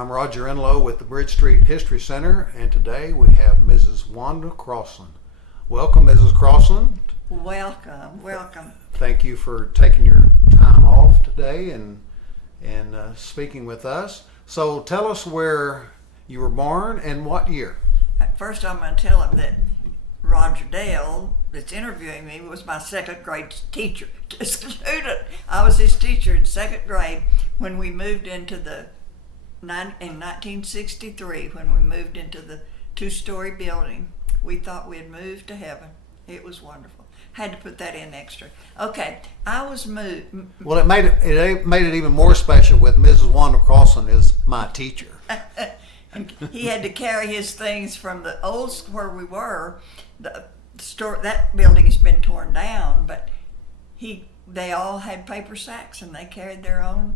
I'm Roger Enlow with the Bridge Street History Center, and today we have Mrs. Wanda Crossland. Welcome, Mrs. Crossland. Welcome. Thank you for taking your time off today and speaking with us. So tell us where you were born and what year. First, I'm going to tell him that Roger Dale, that's interviewing me, was my second grade teacher, student. I was his teacher in second grade when we moved into in 1963, when we moved into the two-story building. We thought we had moved to heaven. It was wonderful. Had to put that in extra. Okay, I was moved. Well, it made it even more special with Mrs. Wanda Crossland as my teacher. And he had to carry his things from the old where we were. The store, that building has been torn down, but they all had paper sacks and they carried their own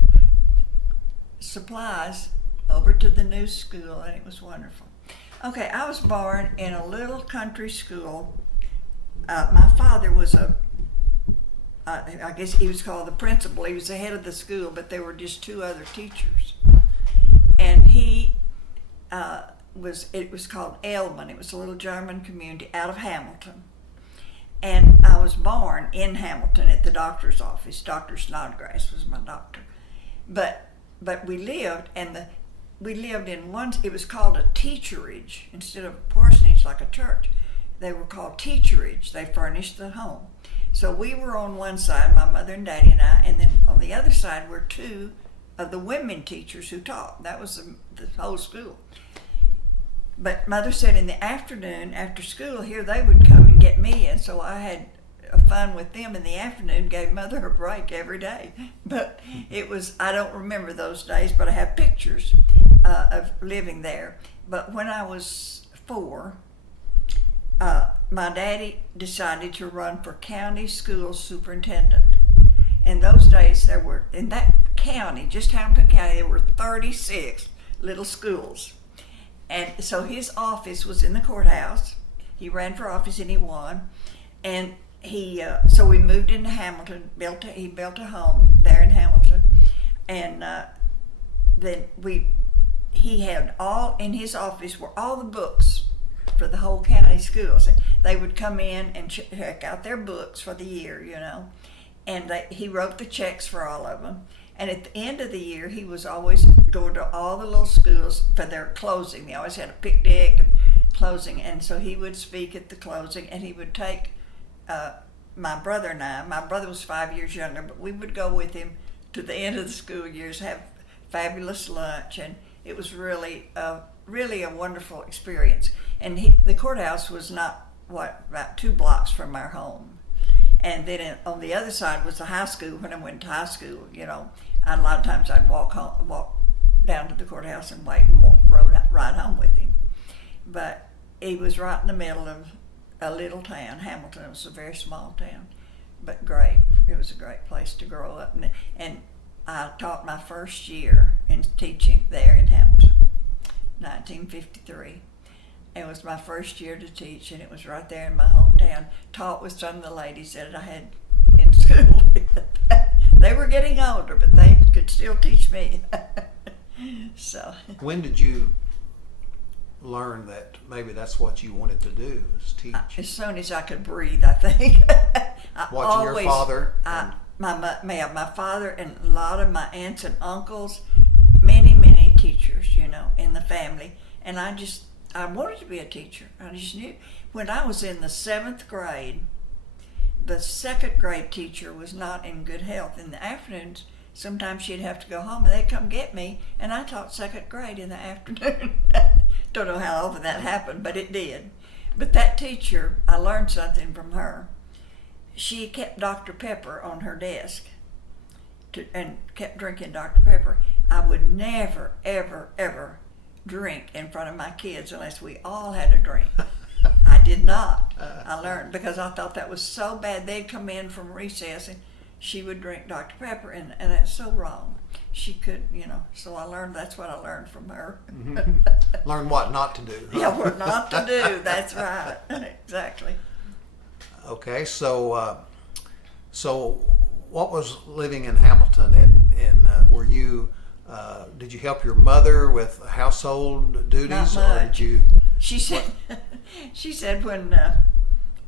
supplies over to the new school, and it was wonderful. Okay, I was born in a little country school. My father was I guess he was called the principal. He was the head of the school, but there were just two other teachers. And it was called Elman. It was a little German community out of Hamilton. And I was born in Hamilton at the doctor's office. Dr. Snodgrass was my doctor. But we lived, in one, it was called a teacherage instead of a parsonage like a church. They were called teacherage. They furnished the home. So we were on one side, my mother and daddy and I, and then on the other side were two of the women teachers who taught. That was the whole school. But Mother said in the afternoon, after school here, they would come and get me, and so I had fun with them in the afternoon, gave Mother a break every day. But I don't remember those days, but I have pictures of living there. But when I was 4, my daddy decided to run for county school superintendent. In those days, there were, in that county, just Hamilton County, there were 36 little schools. And so his office was in the courthouse. He ran for office and he won. And so we moved into Hamilton. He built a home there in Hamilton, and then he had all in his office were all the books for the whole county schools. They would come in and check out their books for the year, and he wrote the checks for all of them. And at the end of the year, he was always going to all the little schools for their closing. They always had a picnic and closing, and so he would speak at the closing, and he would take my brother and I. My brother was 5 years younger, but we would go with him to the end of the school years, have fabulous lunch, and it was really a wonderful experience. And the courthouse was about 2 blocks from our home. And then on the other side was the high school. When I went to high school, a lot of times I'd walk down to the courthouse and wait and ride home with him. But he was right in the middle of a little town. Hamilton was a very small town, but great. It was a great place to grow up. And I taught my first year in teaching there in Hamilton, 1953. It was my first year to teach, and it was right there in my hometown. Taught with some of the ladies that I had in school. They were getting older, but they could still teach me. So. When did you learn that maybe that's what you wanted to do, is teach? As soon as I could breathe, I think. Watching your father? My father and a lot of my aunts and uncles, many teachers, in the family. And I wanted to be a teacher. I just knew. When I was in the 7th grade, the second grade teacher was not in good health. In the afternoons, sometimes she'd have to go home and they'd come get me, and I taught second grade in the afternoon. Don't know how often that happened, but it did. But that teacher, I learned something from her. She kept Dr. Pepper on her desk and kept drinking Dr. Pepper. I would never, ever drink in front of my kids unless we all had a drink. I did not. I learned because I thought that was so bad. They'd come in from recess and she would drink Dr. Pepper, and that's so wrong. She could, so I learned, that's what I learned from her. Learn what not to do. Yeah, what not to do, that's right. Exactly. Okay, so what was living in Hamilton, and were you did you help your mother with household duties, Not or did much. you? She said, she said when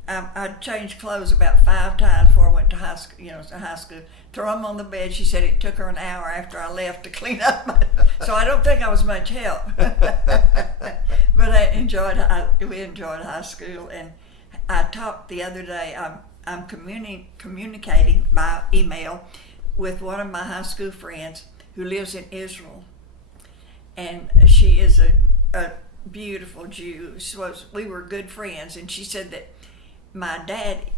I changed clothes about 5 times before I went to high school, throw them on the bed. She said it took her an hour after I left to clean up. So I don't think I was much help. But we enjoyed high school. And I talked the other day, I'm communicating by email with one of my high school friends who lives in Israel. And she is a beautiful Jew. We were good friends, and she said that my dad,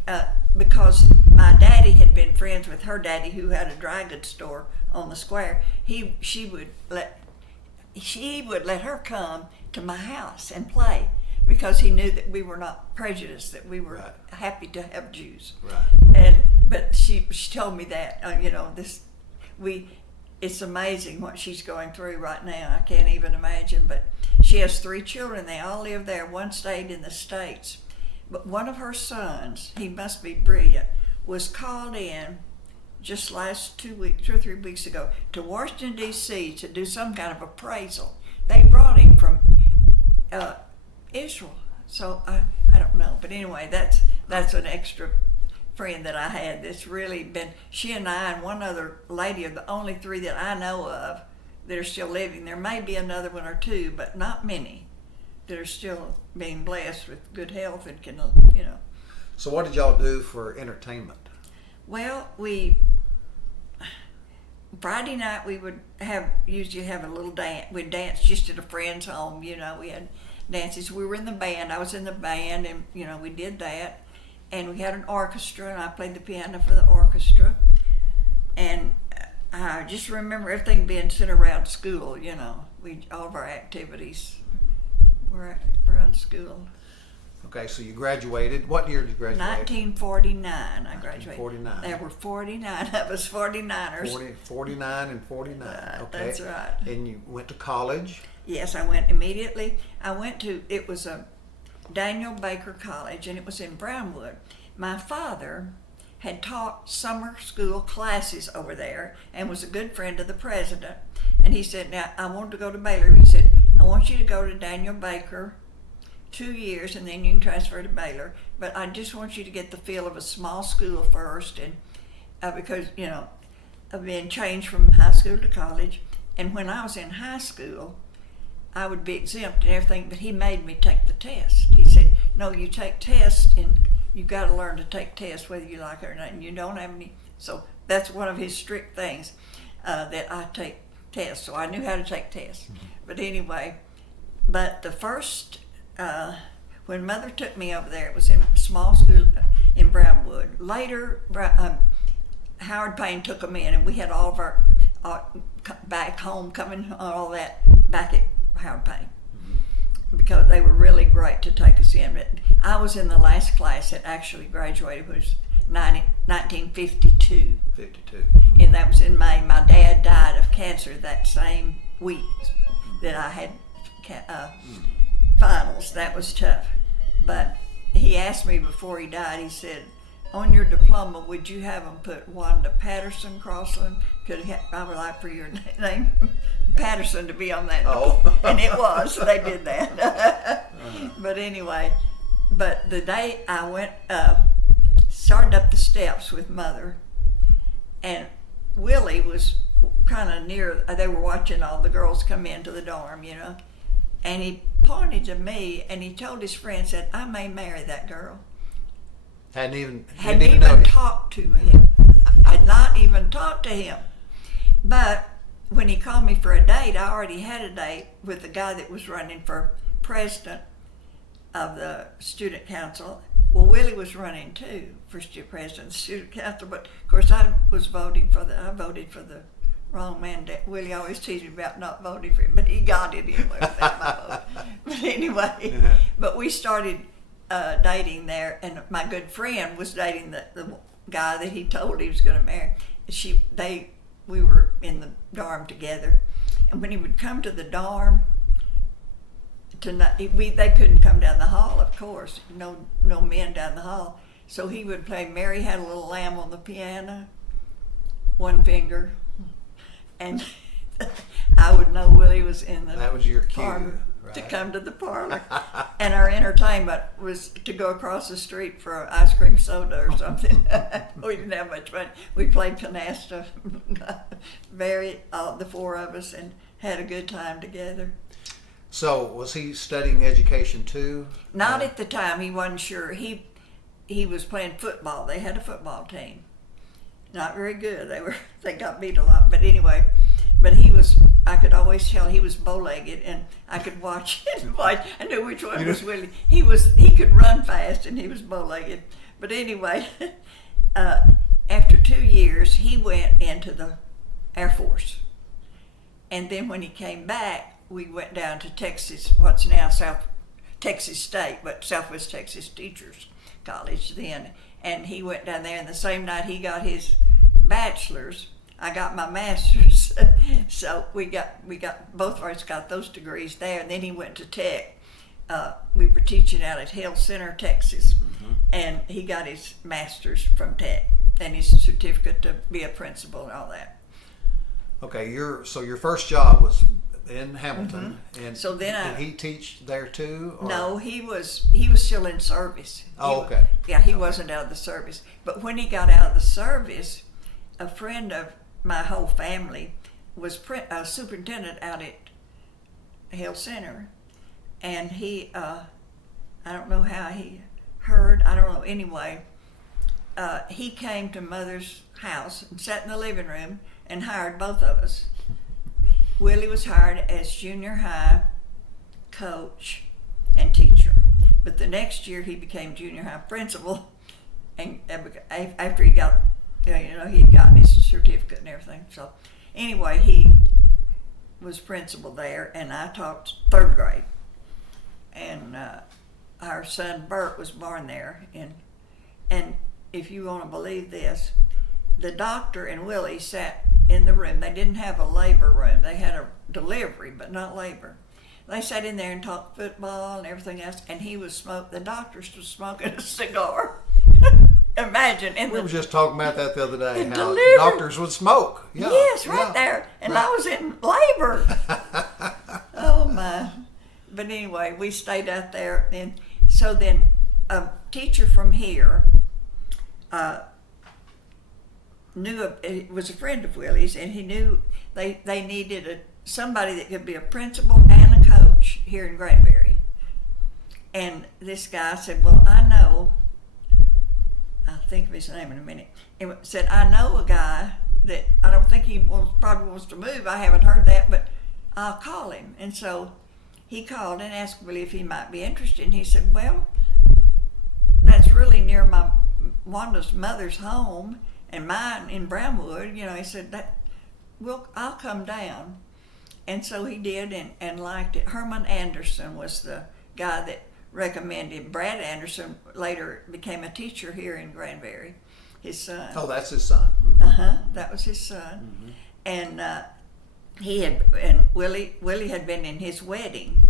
because my daddy had been friends with her daddy, who had a dry goods store on the square, he would let her come to my house and play, because he knew that we were not prejudiced, that we were Right. happy to have Jews. Right. But she told me that it's amazing what she's going through right now. I can't even imagine. But she has 3 children. They all live there. One stayed in the States. But one of her sons, he must be brilliant, was called in just last 2 or 3 weeks ago to Washington, D.C. to do some kind of appraisal. They brought him from Israel. So I don't know. But anyway, that's an extra friend that I had that's really been, she and I and one other lady are the only 3 that I know of that are still living. There may be another one or 2, but not many, that are still being blessed with good health and can. So what did y'all do for entertainment? Well, Friday night we would usually have a little dance. We'd dance just at a friend's home. We had dances. We were in the band. I was in the band, and we did that. And we had an orchestra, and I played the piano for the orchestra. And I just remember everything being centered around school. All of our activities were around school. Okay, so you graduated. What year did you graduate? 1949, I graduated. 1949. There were 49 of us, 49ers. 49 and 49. Okay. That's right. And you went to college? Yes, I went immediately. It was a Daniel Baker College, and it was in Brownwood. My father had taught summer school classes over there and was a good friend of the president. And he said, now, I wanted to go to Baylor. He said, I want you to go to Daniel Baker 2 years, and then you can transfer to Baylor. But I just want you to get the feel of a small school first, and because, of being changed from high school to college. And when I was in high school, I would be exempt and everything, but he made me take the test. He said, no, you take tests, and you've got to learn to take tests whether you like it or not, and you don't have any. So that's one of his strict things, that I take tests. So I knew how to take tests. Mm-hmm. But anyway, the first, when Mother took me over there, it was in a small school in Brownwood. Later, Howard Payne took them in, and we had all of our back home coming, all that back at Howard Payne, because they were really great to take us in. But I was in the last class that actually graduated, which was 1952. 52. And that was in May. My dad died of cancer that same week that I had finals. That was tough. But he asked me before he died, he said, on your diploma, would you have them put Wanda Crossland? I would like for your name, Patterson, to be on that. Oh. And it was. They did that. But anyway, the day I went started up the steps with Mother, and Willie was kind of near. They were watching all the girls come into the dorm, and he pointed to me, and he told his friend, said, I may marry that girl. Hadn't even talked to him. Had not even talked to him. But when he called me for a date, I already had a date with the guy that was running for president of the student council. Well, Willie was running too for president of the student council, but of course I voted for the wrong man. Willie always teased me about not voting for him, but he got it anyway without my vote. But anyway, but we started dating there, and my good friend was dating the guy that he told he was going to marry. We were in the dorm together, and when he would come to the dorm, they couldn't come down the hall, of course. No men down the hall. So he would play Mary Had a Little Lamb on the piano, one finger, and I would know Willie was in the That was your cue, parlor to right? come to the parlor. And our entertainment was to go across the street for an ice cream soda or something. We didn't have much money. We played canasta, the four of us, and had a good time together. So was he studying education too? Not at the time. He wasn't sure. He was playing football. They had a football team. Not very good. They got beat a lot. But anyway, I could always tell he was bow-legged, and I could watch and watch. I knew which one was Willie. He could run fast, and he was bow-legged. But anyway, after 2 years, he went into the Air Force. And then when he came back, we went down to Texas, what's now South Texas State, but Southwest Texas Teachers College then. And he went down there, and the same night he got his bachelor's, I got my master's. So we got both of us got those degrees there, and then he went to Tech. We were teaching out at Hill Center, Texas, and he got his master's from Tech and his certificate to be a principal and all that. Okay, your first job was in Hamilton, and So then did he teach there too? Or? No, he was still in service. Oh, okay. He wasn't out of the service. But when he got out of the service, a friend of my whole family was a superintendent out at Hill Center, and he, I don't know how he heard. I don't know. Anyway, he came to Mother's house and sat in the living room and hired both of us. Willie was hired as junior high coach and teacher, but the next year he became junior high principal, and after he got, he had gotten his certificate and everything. So anyway, he was principal there, and I taught third grade, and our son Bert was born there, and if you want to believe this, the doctor and Willie sat in the room. They didn't have a labor room. They had a delivery, but not labor. They sat in there and talked football and everything else, and the doctor was smoking a cigar. Imagine. We were just talking about that the other day, how delivery. doctors would smoke. Yeah, Yes, right there. And right. I was in labor. Oh, my. But anyway, we stayed out there. And so then a teacher from here was a friend of Willie's, and he knew they needed somebody that could be a principal and a coach here in Granbury. And this guy said, well, I know, I'll think of his name in a minute, and said, I know a guy that I don't think he probably wants to move. I haven't heard that, but I'll call him. And so he called and asked Willie if he might be interested. And he said, well, that's really near Wanda's mother's home and mine in Brownwood. He said, I'll come down. And so he did, and liked it. Herman Anderson was the guy that recommended. Brad Anderson later became a teacher here in Granbury, his son. Oh, that's his son. That was his son. And Willie had been in his wedding,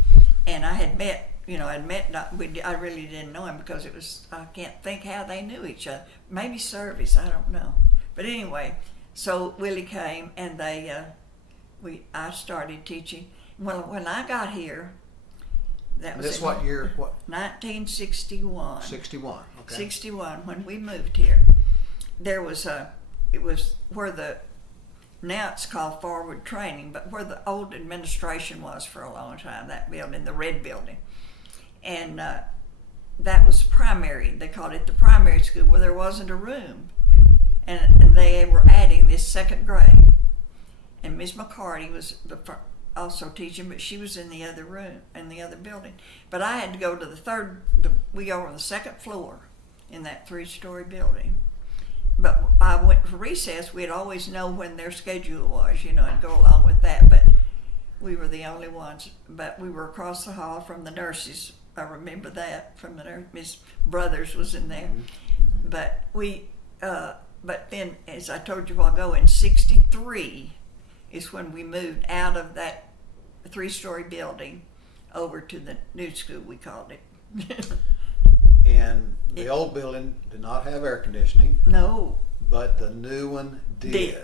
and I had met. I really didn't know him because I can't think how they knew each other. Maybe service, I don't know. But anyway, so Willie came, and I started teaching. Well, when I got here, that was This what year? What? 1961. 61. Okay. 61, when we moved here. There was it was where now it's called Forward Training, but where the old administration was for a long time, that building, the red building. And that was primary. They called it the primary school, where there wasn't a room. And they were adding this second grade. And Ms. McCarty was also teaching, but she was in the other room, in the other building. But I had to go to we go on the second floor in that 3-story building. But I went for recess. We'd always know when their schedule was, and go along with that. But we were the only ones. But we were across the hall from the nurses. I remember that from the nurse. Miss Brothers was in there. But but then, as I told you a while ago, in 63 is when we moved out of that 3-story building over to the new school, we called it. And the old building did not have air conditioning. No. But the new one did.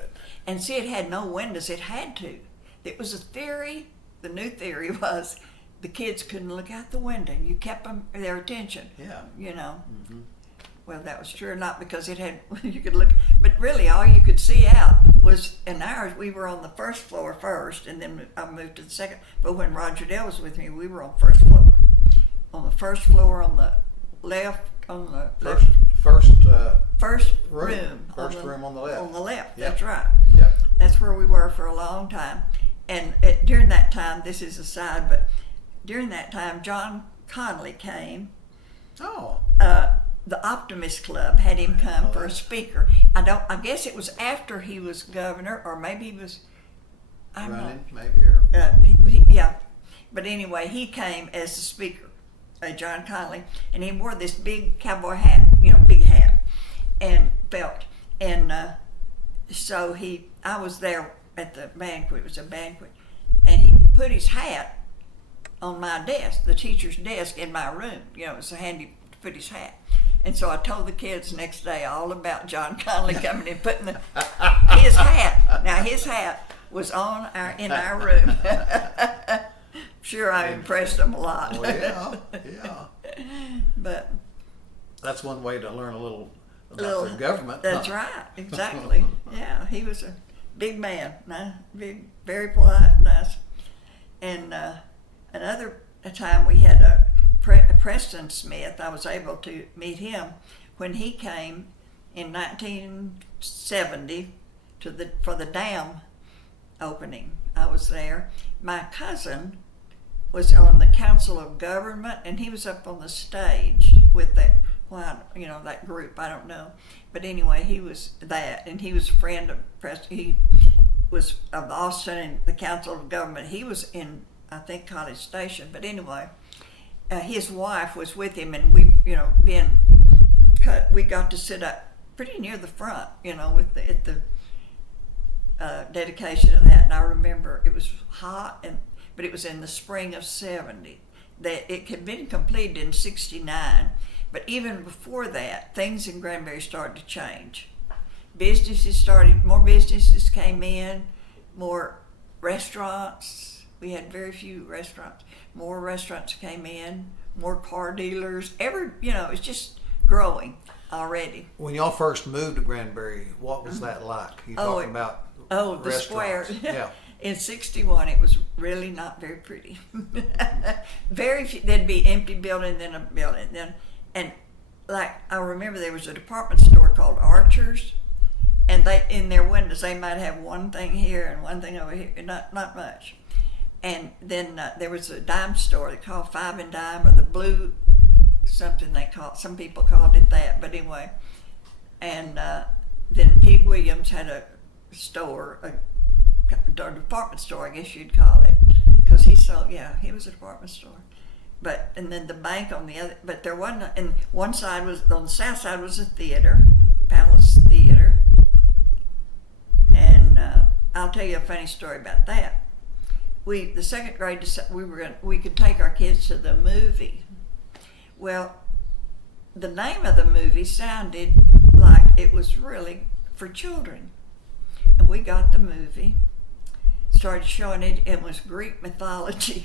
And see, it had no windows. It had to. it was a theory. The new theory was the kids couldn't look out the window. You kept their attention. Yeah. You know. Mm-hmm. Well, that was true, not because it had, you could look, but really all you could see out was, in ours, we were on the first floor first, and then I moved to the second. But when Roger Dale was with me, we were on first floor. On the first floor on the left, on the First room. First room on the left. On the left, Yep. That's right. Yep. That's where we were for a long time. And during that time, this is a side, but during that time, John Connolly came. Oh. The Optimist Club had him come for a speaker. I guess it was after he was governor, or maybe he was, I don't Running, know. maybe, or Yeah. But anyway, he came as the speaker, John Connolly, and he wore this big cowboy hat, big hat, and belt. And so I was there at the banquet. It was a banquet, and he put his hat on my desk, the teacher's desk in my room. It was handy to put his hat. And so I told the kids the next day all about John Connolly coming and putting his hat. Now his hat was in our room. Sure, I impressed them a lot. Oh, yeah. But that's one way to learn a little about the government. That's right, exactly. Yeah, he was a big man, big, very polite, nice. And another time we had Preston Smith. I was able to meet him when he came in 1970 for the dam opening. I was there. My cousin was on the Council of Government, and he was up on the stage with that group. I don't know, but anyway, he was that, and he was a friend of Preston. He was of Austin and the Council of Government. He was in, I think, College Station, but anyway. His wife was with him, and we got to sit up pretty near the front, at the dedication of that. And I remember it was hot, but it was in the spring of '70. That it had been completed in '69, but even before that, things in Granbury started to change. More businesses came in, more restaurants. We had very few restaurants. More restaurants came in, more car dealers. It's just growing already. When y'all first moved to Granbury, what was that like? You talking about the square. Yeah. In '61, it was really not very pretty. Very few. There'd be empty building, then a building, and like I remember there was a department store called Archer's, and they in their windows they might have one thing here and one thing over here, not much. And then there was a dime store they called Five and Dime, or the Blue something they called. Some people called it that, but anyway. And then Pig Williams had a store, a department store, I guess you'd call it, because he was a department store. And then the bank on the other, but there wasn't. And one side on the south side was a theater, Palace Theater. And I'll tell you a funny story about that. The second grade decided we could take our kids to the movie. Well, the name of the movie sounded like it was really for children, and we got the movie, started showing it. It was Greek mythology,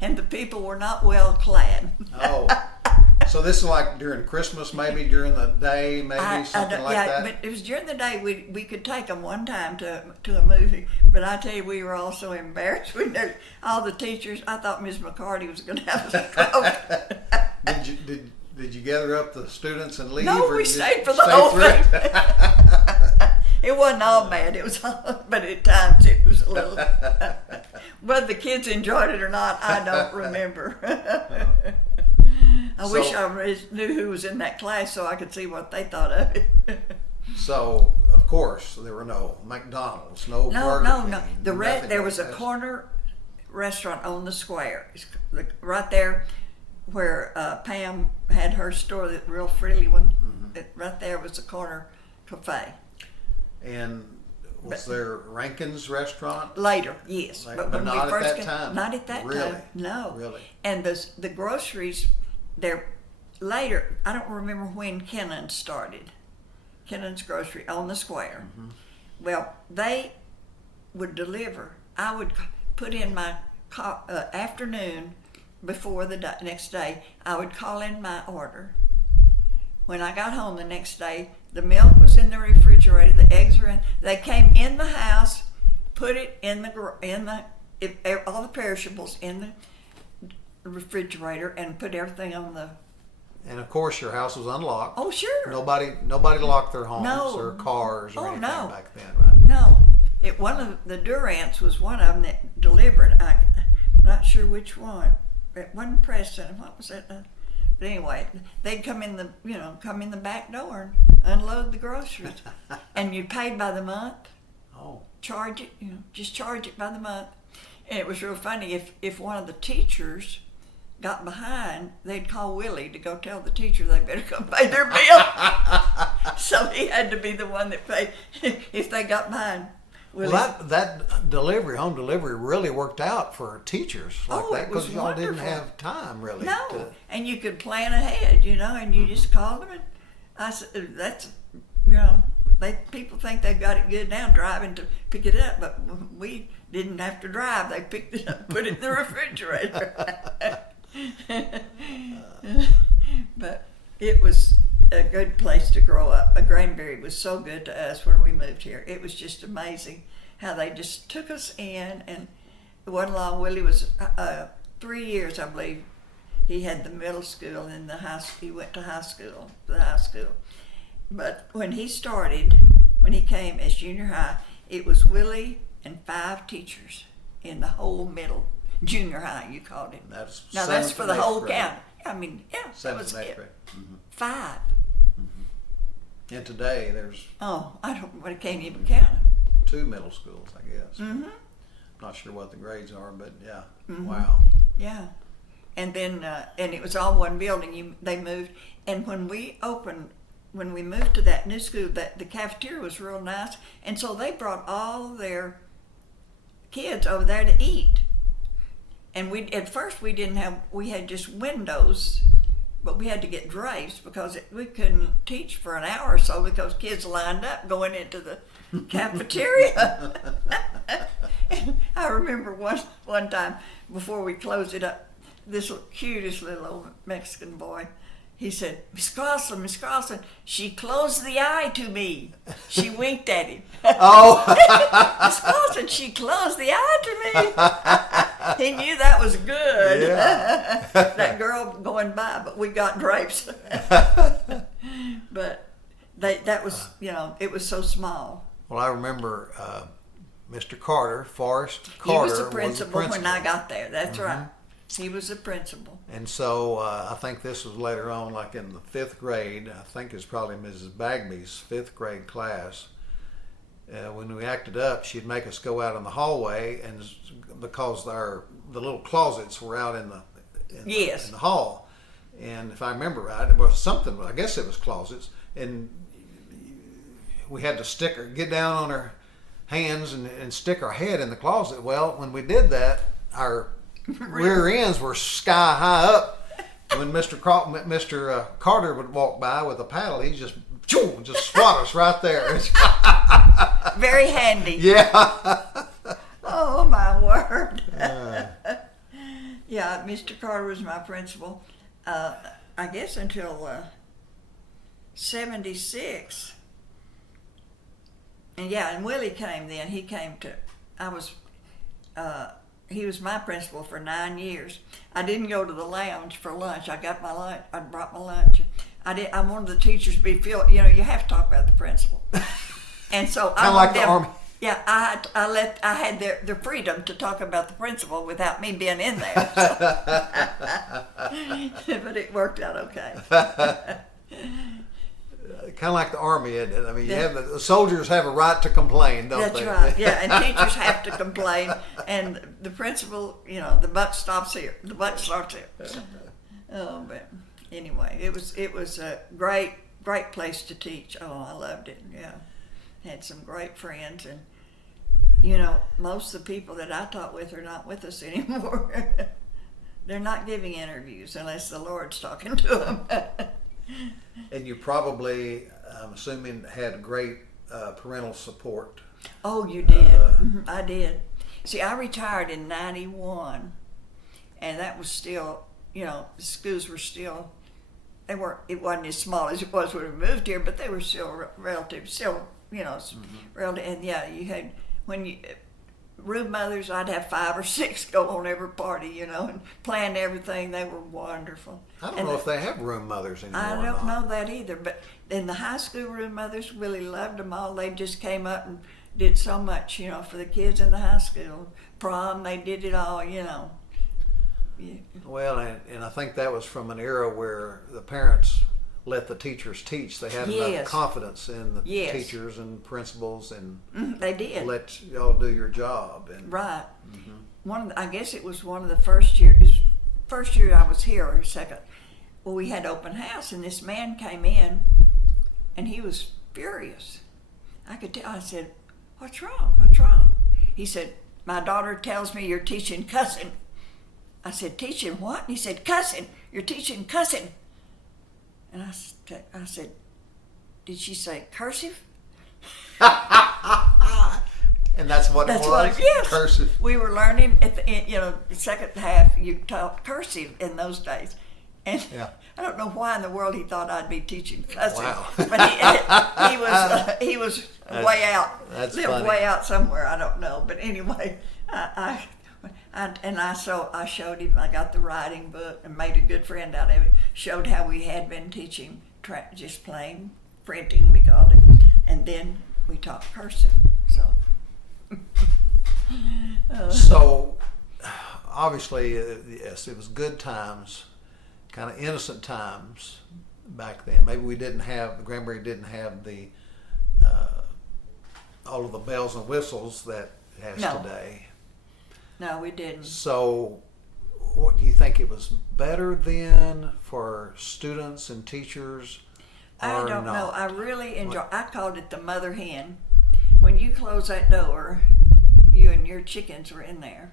and the people were not well clad. Oh, so this is like during Christmas, maybe during the day, something like that. But it was during the day. We could take them one time to a movie, but I tell you, we were all so embarrassed. All the teachers. I thought Ms. McCarty was going to have a stroke. Did you gather up the students and leave? No, we stayed for the whole thing. It wasn't all bad. It was, but at times it was a little. Whether the kids enjoyed it or not, I don't remember. I wish I knew who was in that class so I could see what they thought of it. So, of course, there were no McDonald's, no Burger King. There was a corner restaurant on the square, right there where Pam had her store, that real frilly one. Mm-hmm. Right there was the corner cafe. And was there Rankin's restaurant? Later, yes. But when not at that time? Not at that time, no. Really? And the groceries, they're later. I don't remember when Kennan's started. Kennan's Grocery on the square. Mm-hmm. Well, would deliver, I would put in my afternoon before the next day. I would call in my order. When I got home the next day, the milk was in the refrigerator, the eggs were in. They came in the house, put it in all the perishables in the refrigerator, and put everything on the. And of course, your house was unlocked. Oh, sure. Nobody locked their homes No. or cars or anything no. back then, right? No, one of the Durants was one of them that delivered. I'm not sure which one. It wasn't Preston. What was it? But anyway, they'd come in the back door and unload the groceries, and you paid by the month. Oh. Charge it, just charge it by the month. And it was real funny. If one of the teachers got behind, they'd call Willie to go tell the teacher they better come pay their bill. So he had to be the one that paid if they got behind. Willie. Well, that home delivery really worked out for teachers like that, because y'all didn't have time really. No, and you could plan ahead, and you just called them. And I said, that's, people think they've got it good now driving to pick it up, but we didn't have to drive. They picked it up, put it in the refrigerator. But it was a good place to grow up. Granbury was so good to us when we moved here. It was just amazing how they just took us in, and it wasn't long. Willie was 3 years, I believe. He had the middle school and the high school. He went to the high school. But when he came as junior high, it was Willie and 5 teachers in the whole middle. Junior high, you called it. That's for the whole county. I mean, that was it. 5. And today there's I can't even count them. 2 middle schools, I guess. Mm-hmm. Not sure what the grades are, but yeah. Mm-hmm. Wow. Yeah, and then and it was all one building. They moved, and when we moved to that new school, the cafeteria was real nice, and so they brought all their kids over there to eat. And at first we had just windows, but we had to get drapes because we couldn't teach for an hour or so because kids lined up going into the cafeteria. And I remember one time before we closed it up, this cutest little old Mexican boy, he said, Miss Crossland, she closed the eye to me. She winked at him. Oh. Miss Crossland, she closed the eye to me. He knew that was good. Yeah. That girl going by, but we got drapes. But that was, it was so small. Well, I remember Mr. Carter, Forrest Carter. He was the principal when I got there. That's right. He was the principal. And so I think this was later on, like in the 5th grade. I think it's probably Mrs. Bagby's 5th grade class. When we acted up, she'd make us go out in the hallway, and because the little closets were out in the hall. And if I remember right, it was something. I guess it was closets, and we had to get down on our hands and stick our head in the closet. Well, when we did that, our rear ends were sky high up. When Mr. Carter would walk by with a paddle, he'd just swat us right there. Very handy. Yeah. Oh my word. Yeah, Mr. Carter was my principal. I guess until 76. And and Willie came then. He came to. He was my principal for 9 years. I didn't go to the lounge for lunch. I got my lunch. I brought my lunch. I wanted the teachers to be filled. You have to talk about the principal. And so kind of like the Army. Yeah, I had the freedom to talk about the principal without me being in there. So. But it worked out okay. Kind of like the Army, isn't it? I mean, the soldiers have a right to complain, don't they? That's right. Yeah, and teachers have to complain, and the principal, the buck stops here. The buck starts here. Oh, but anyway, it was a great place to teach. Oh, I loved it. Yeah, had some great friends, and most of the people that I taught with are not with us anymore. They're not giving interviews unless the Lord's talking to them. And you probably, I'm assuming, had great parental support Oh, you did. I did. See, I retired in '91, and that was still, the schools were still, it wasn't as small as it was when we moved here, but they were still relative, relative. And yeah, you had, room mothers, I'd have 5 or 6 go on every party, and plan everything. They were wonderful. I don't know if they have room mothers anymore. I don't know that either, but in the high school room mothers really loved them all. They just came up and did so much, for the kids in the high school. Prom, they did it all, Yeah. Well, and I think that was from an era where the parents let the teachers teach. They had enough confidence in the teachers and principals, and they did let y'all do your job. And right. I guess it was one of the first years. First year I was here, or second. Well, we had open house, and this man came in, and he was furious. I could tell. I said, "What's wrong? What's wrong?" He said, "My daughter tells me you're teaching cussing." I said, "Teaching what?" And he said, "Cussing. You're teaching cussing." And I said, "Did she say cursive?" And that's what it was? Yes. Cursive. We were learning at the second half, you taught cursive in those days. And I don't know why in the world he thought I'd be teaching cussing. Wow. But he was way out. That's lived funny. Way out somewhere, I don't know. But anyway, I showed him. I got the writing book and made a good friend out of it. Showed how we had been teaching, just plain printing, we called it, and then we taught cursive. So, so obviously, yes, it was good times, kind of innocent times back then. Maybe Granbury didn't have the all of the bells and whistles that it has today. No, we didn't. So, what do you think? It was better then for students and teachers? I don't know. I really enjoy. I called it the mother hen. When you close that door, you and your chickens were in there,